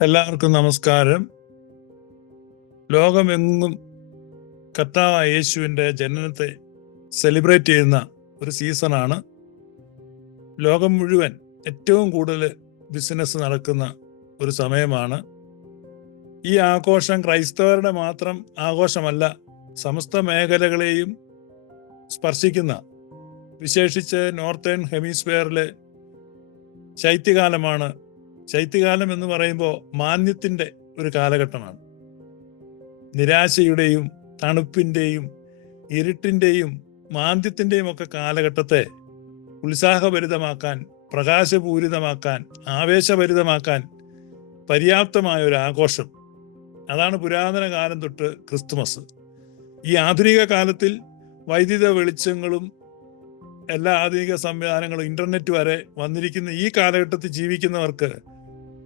എല്ലാവർക്കും നമസ്കാരം. ലോകമെങ്ങും കർത്താവായ യേശുവിന്റെ ജനനത്തെ സെലിബ്രേറ്റ് ചെയ്യുന്ന ഒരു സീസണാണ് ലോകം മുഴുവൻ ഏറ്റവും കൂടുതൽ ബിസിനസ് നടക്കുന്ന ഒരു സമയമാണ്. ഈ ആഘോഷം ക്രൈസ്തവരുടെ മാത്രം ആഘോഷമല്ല സമസ്ത മേഖലകളെയും സ്പർശിക്കുന്ന വിശേഷിച്ച് നോർത്തേൺ ഹെമിസ്ഫിയറിലെ ശൈത്യകാലമാണ് ശൈത്യകാലം എന്ന് പറയുമ്പോൾ മാന്യത്തിന്റെ ഒരു കാലഘട്ടമാണ്. നിരാശയുടെയും തണുപ്പിന്റെയും ഇരുട്ടിന്റെയും മാന്ദ്യത്തിന്റെയും ഒക്കെ കാലഘട്ടത്തെ ഉത്സാഹഭരിതമാക്കാൻ പ്രകാശപൂരിതമാക്കാൻ ആവേശഭരിതമാക്കാൻ പര്യാപ്തമായ ഒരു ആഘോഷം. അതാണ് പുരാതന കാലം തൊട്ട് ക്രിസ്തുമസ്. ഈ ആധുനിക കാലത്തിൽ വൈദ്യുത വെളിച്ചങ്ങളും എല്ലാ ആധുനിക സംവിധാനങ്ങളും ഇന്റർനെറ്റ് വരെ വന്നിരിക്കുന്ന ഈ കാലഘട്ടത്തിൽ ജീവിക്കുന്നവർക്ക്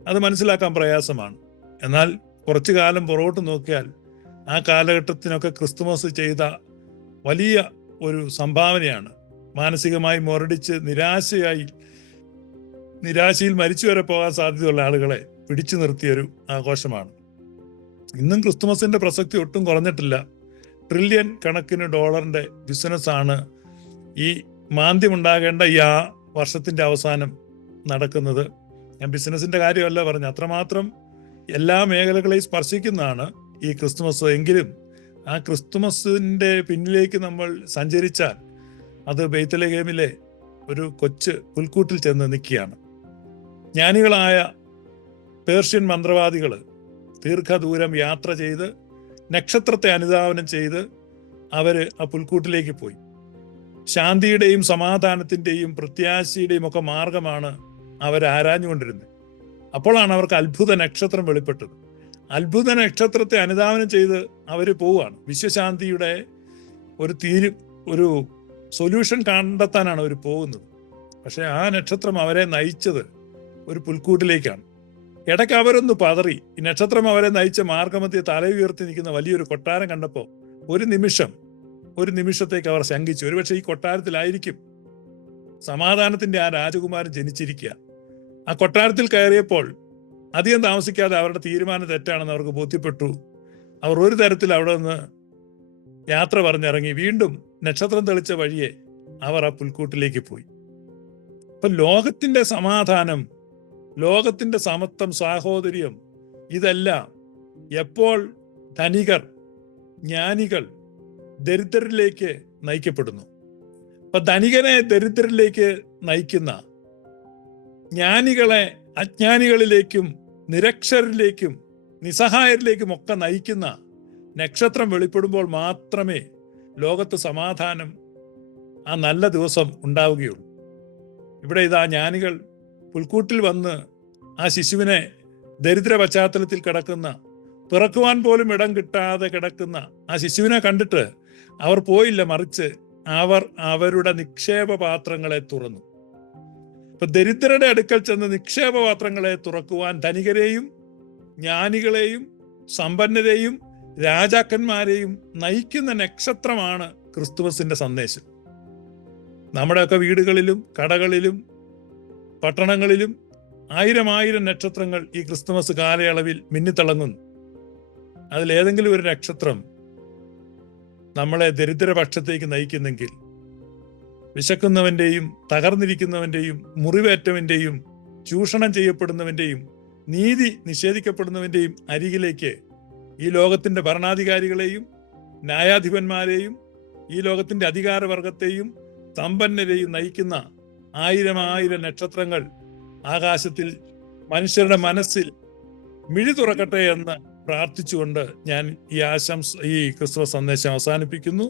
അത് മനസ്സിലാക്കാൻ പ്രയാസമാണ്. എന്നാൽ കുറച്ചു കാലം പുറകോട്ട് നോക്കിയാൽ ആ കാലഘട്ടത്തിനൊക്കെ ക്രിസ്തുമസ് ചെയ്ത വലിയ ഒരു സംഭാവനയാണ്. മാനസികമായി മുരടിച്ച് നിരാശയായി നിരാശയിൽ മരിച്ചു വരെ പോകാൻ സാധ്യതയുള്ള ആളുകളെ പിടിച്ചു നിർത്തിയൊരു ആഘോഷമാണ്. ഇന്നും ക്രിസ്തുമസിന്റെ പ്രസക്തി ഒട്ടും കുറഞ്ഞിട്ടില്ല. ട്രില്യൺ കണക്കിന് ഡോളറിന്റെ ബിസിനസ്സാണ് ഈ മാന്ദ്യമുണ്ടാകേണ്ട ഈ ആ വർഷത്തിന്റെ അവസാനം നടക്കുന്നത്. ഞാൻ ബിസിനസിന്റെ കാര്യമല്ല പറഞ്ഞു അത്രമാത്രം എല്ലാ മേഖലകളെയും സ്പർശിക്കുന്നതാണ് ഈ ക്രിസ്തുമസ്. എങ്കിലും ആ ക്രിസ്തുമസിന്റെ പിന്നിലേക്ക് നമ്മൾ സഞ്ചരിച്ചാൽ അത് ബെയ്ത്തലഗേമിലെ ഒരു കൊച്ച് പുൽക്കൂട്ടിൽ ചെന്ന് നിൽക്കുകയാണ്. ജ്ഞാനികളായ പേർഷ്യൻ മന്ത്രവാദികൾ ദീർഘദൂരം യാത്ര ചെയ്ത് നക്ഷത്രത്തെ അനുധാവനം ചെയ്ത് അവർ ആ പുൽക്കൂട്ടിലേക്ക് പോയി. ശാന്തിയുടെയും സമാധാനത്തിന്റെയും പ്രത്യാശയുടെയും ഒക്കെ മാർഗമാണ് അവർ ആരാഞ്ഞുകൊണ്ടിരുന്നത് അപ്പോഴാണ് അവർക്ക് അത്ഭുത നക്ഷത്രം വെളിപ്പെട്ടത്. അത്ഭുത നക്ഷത്രത്തെ അനുധാവനം ചെയ്ത് അവർ പോവുകയാണ്. വിശ്വശാന്തിയുടെ ഒരു തീരു ഒരു സൊല്യൂഷൻ കണ്ടെത്താനാണ് അവർ പോകുന്നത്. പക്ഷെ ആ നക്ഷത്രം അവരെ നയിച്ചത് ഒരു പുൽക്കൂട്ടിലേക്കാണ്. ഇടയ്ക്ക് അവരൊന്ന് പതറി. ഈ നക്ഷത്രം അവരെ നയിച്ച മാർഗമധ്യ തല ഉയർത്തി നിൽക്കുന്ന വലിയൊരു കൊട്ടാരം കണ്ടപ്പോൾ ഒരു നിമിഷം ഒരു നിമിഷത്തേക്ക് അവർ ശങ്കിച്ചു. ഒരുപക്ഷെ ഈ കൊട്ടാരത്തിലായിരിക്കും സമാധാനത്തിന്റെ ആ രാജകുമാരൻ ജനിച്ചിരിക്കുക. ആ കൊട്ടാരത്തിൽ കയറിയപ്പോൾ അധികം താമസിക്കാതെ അവരുടെ തീരുമാനം തെറ്റാണെന്ന് അവർക്ക് ബോധ്യപ്പെട്ടു. അവർ ഒരു തരത്തിൽ അവിടെ നിന്ന് യാത്ര പറഞ്ഞിറങ്ങി. വീണ്ടും നക്ഷത്രം തെളിച്ച വഴിയെ അവർ ആ പുൽക്കൂട്ടിലേക്ക് പോയി. അപ്പൊ ലോകത്തിന്റെ സമാധാനം ലോകത്തിന്റെ സമത്വം സാഹോദര്യം ഇതെല്ലാം എപ്പോൾ ധനികർ ജ്ഞാനികൾ ദരിദ്രരിലേക്ക് നയിക്കപ്പെടുന്നു. അപ്പൊ ധനികനെ ദരിദ്രരിലേക്ക് നയിക്കുന്ന ജ്ഞാനികളെ അജ്ഞാനികളിലേക്കും നിരക്ഷരിലേക്കും നിസ്സഹായരിലേക്കും ഒക്കെ നയിക്കുന്ന നക്ഷത്രം വെളിപ്പെടുമ്പോൾ മാത്രമേ ലോകത്ത് സമാധാനം ആ നല്ല ദിവസം ഉണ്ടാവുകയുള്ളൂ. ഇവിടെ ഇതാ ജ്ഞാനികൾ പുൽക്കൂട്ടിൽ വന്ന് ആ ശിശുവിനെ ദരിദ്ര പശ്ചാത്തലത്തിൽ കിടക്കുന്ന പിറക്കുവാൻ പോലും ഇടം കിട്ടാതെ കിടക്കുന്ന ആ ശിശുവിനെ കണ്ടിട്ട് അവർ പോയില്ല മറിച്ച് അവർ അവരുടെ നിക്ഷേപ പാത്രങ്ങളെ തുറന്നു. ഇപ്പൊ ദരിദ്രരുടെ അടുക്കൽ ചെന്ന് നിക്ഷേപ പാത്രങ്ങളെ തുറക്കുവാൻ ധനികരെയും ജ്ഞാനികളെയും സമ്പന്നരെയും രാജാക്കന്മാരെയും നയിക്കുന്ന നക്ഷത്രമാണ് ക്രിസ്തുമസിന്റെ സന്ദേശം. നമ്മുടെയൊക്കെ വീടുകളിലും കടകളിലും പട്ടണങ്ങളിലും ആയിരം ആയിരം നക്ഷത്രങ്ങൾ ഈ ക്രിസ്തുമസ് കാലയളവിൽ മിന്നിത്തിളങ്ങുന്നു. അതിലേതെങ്കിലും ഒരു നക്ഷത്രം നമ്മളെ ദരിദ്രപക്ഷത്തേക്ക് നയിക്കുന്നെങ്കിൽ വിശക്കുന്നവന്റെയും തകർന്നിരിക്കുന്നവന്റെയും മുറിവേറ്റവന്റെയും ചൂഷണം ചെയ്യപ്പെടുന്നവന്റെയും നീതി നിഷേധിക്കപ്പെടുന്നവന്റെയും അരികിലേക്ക് ഈ ലോകത്തിന്റെ ഭരണാധികാരികളെയും ന്യായാധിപന്മാരെയും ഈ ലോകത്തിന്റെ അധികാരവർഗത്തെയും സമ്പന്നരെയും നയിക്കുന്ന ആയിരം ആയിരം നക്ഷത്രങ്ങൾ ആകാശത്തിൽ മനുഷ്യരുടെ മനസ്സിൽ മിഴി തുറക്കട്ടെ എന്ന് പ്രാർത്ഥിച്ചുകൊണ്ട് ഞാൻ ഈ ആശംസ ഈ ക്രിസ്തുമസ് സന്ദേശം അവസാനിപ്പിക്കുന്നു.